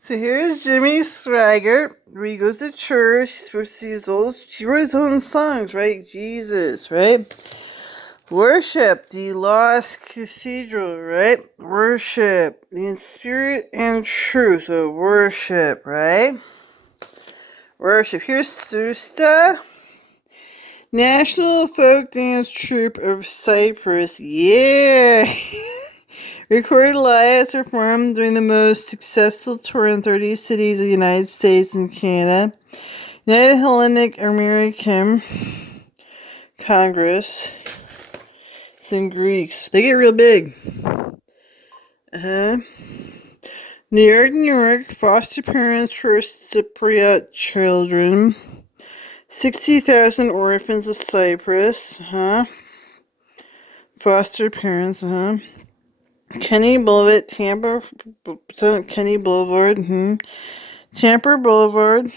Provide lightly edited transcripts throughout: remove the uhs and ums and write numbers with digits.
So here's Jimmy Swaggart. He goes to church. He's supposed to see his old. He wrote his own songs, right? Jesus, right? Worship the lost cathedral, right? Worship in spirit and truth of worship, right? Worship. Here's Susta, National Folk Dance Troupe of Cyprus. Yeah! Recorded live as performed during the most successful tour in 30 cities of the United States and Canada. United Hellenic American Congress. Some Greeks. They get real big. New York, foster parents for Cypriot children. 60,000 orphans of Cyprus. Foster parents. Kenny Boulevard, Tampa. Kenny Boulevard. Tampa Boulevard.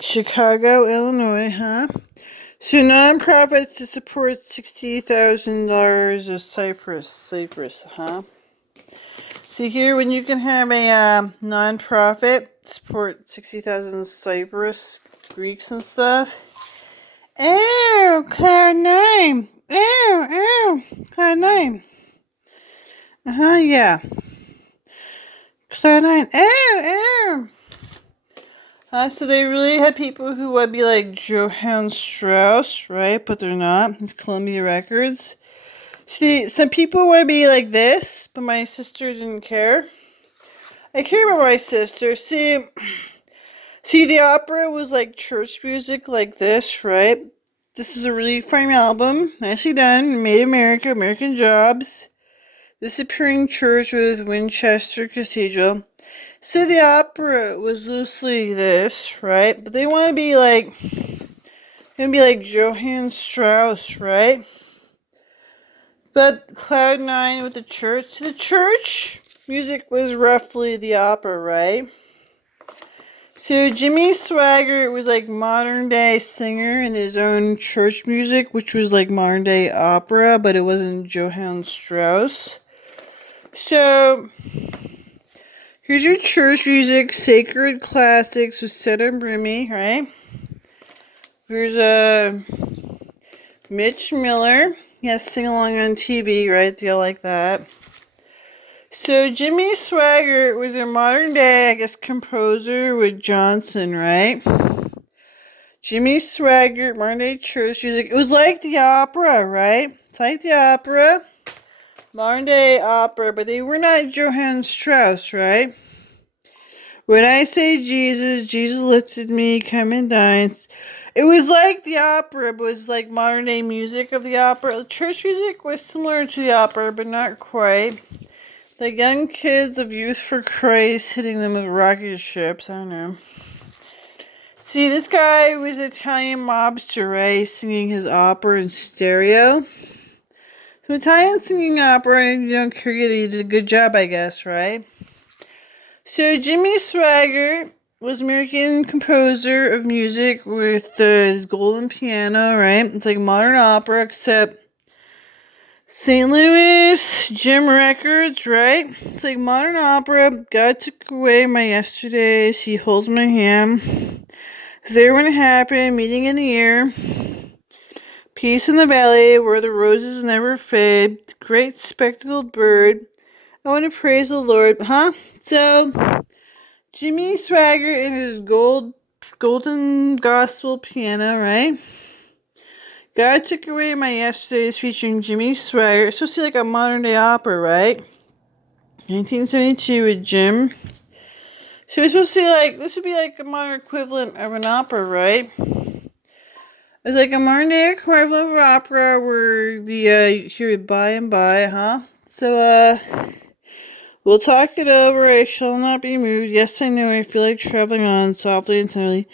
Chicago, Illinois. So nonprofits to support $60,000 of Cyprus. See here, when you can have a nonprofit support 60,000 Cyprus Greeks and stuff. Ew, Cloud9. Ew, Cloud9. Yeah. Cloud9. Ew. So they really had people who would be like Johann Strauss, right? But they're not. It's Columbia Records. See, some people would be like this, but my sister didn't care. I care about my sister. See, the opera was like church music like this, right? This is a really fine album. Nicely done. Made America, American Jobs. Disappearing Church with Winchester Cathedral. So the opera was loosely this, right? But they want to be like, Johann Strauss, right? But Cloud9 with the church. So the church music was roughly the opera, right? So Jimmy Swaggart was like modern day singer in his own church music, which was like modern day opera, but it wasn't Johann Strauss. So here's your church music, Sacred Classics with Seth and Brimmy, right? Here's Mitch Miller. Yes, sing along on TV, right? Do you like that? So Jimmy Swaggart was a modern day, I guess, composer with Johnson, right? Jimmy Swaggart, modern day church music. It was like the opera, right? It's like the opera. Modern day opera, but they were not Johann Strauss, right? When I say Jesus lifted me, come and dine. It was like the opera, but it was like modern day music of the opera. The church music was similar to the opera, but not quite. The young kids of Youth for Christ hitting them with rocket ships. I don't know. See, this guy was an Italian mobster, right? Singing his opera in stereo. So Italian singing opera, and you don't care either. You did a good job, I guess, right? So Jimmy Swaggart was an American composer of music with his golden piano, right? It's like modern opera, except St. Louis, Jim Records, right? It's like modern opera. God took away my yesterdays. He holds my hand. Is there when it happened? Meeting in the air. Peace in the valley where the roses never fade. Great spectacled bird. I want to praise the Lord. So, Jimmy Swaggart and his golden gospel piano, right? God Took Away My Yesterdays featuring Jimmy Swaggart. It's supposed to be like a modern day opera, right? 1972 with Jim. So it's supposed to be like, this would be like a modern equivalent of an opera, right? It's like a modern day equivalent of opera where here by and by, So, we'll talk it over. I shall not be moved. Yes, I know. I feel like traveling on softly and tenderly.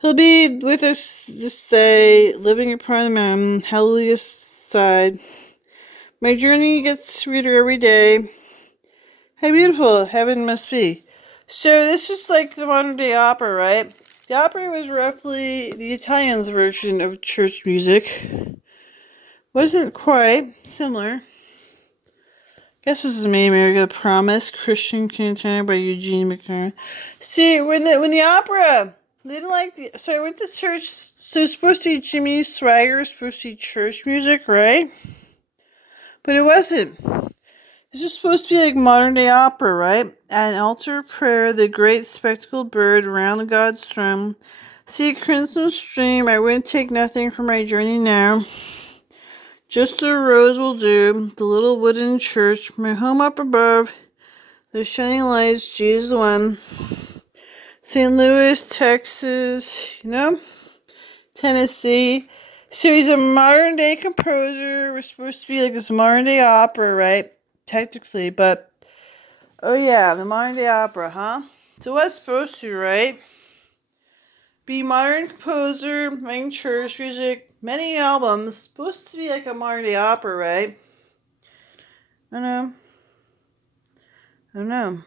He'll be with us this day, living upon the mountain. Hallelujah side. My journey gets sweeter every day. How beautiful heaven must be. So this is like the modern day opera, right? The opera was roughly the Italians' version of church music. Wasn't quite similar. Guess this is Me, America, Promise, Christian Container by Eugene McCarthy. See, when the opera, they didn't like the. So I went to church. So it's supposed to be Jimmy Swagger, supposed to be church music, right? But it wasn't. This is supposed to be like modern day opera, right? At an altar of prayer, the great spectacled bird around God's throne. See a crimson stream. I wouldn't take nothing for my journey now. Just a rose will do. The little wooden church, my home up above. The shining lights, Jesus the one. St. Louis, Texas, Tennessee. So he's a modern day composer. We're supposed to be like this modern day opera, right? Technically, but oh yeah, the modern day opera, huh? So what's supposed to, right? Be modern composer, writing church music, many albums. Supposed to be like a modern day opera, right? I don't know.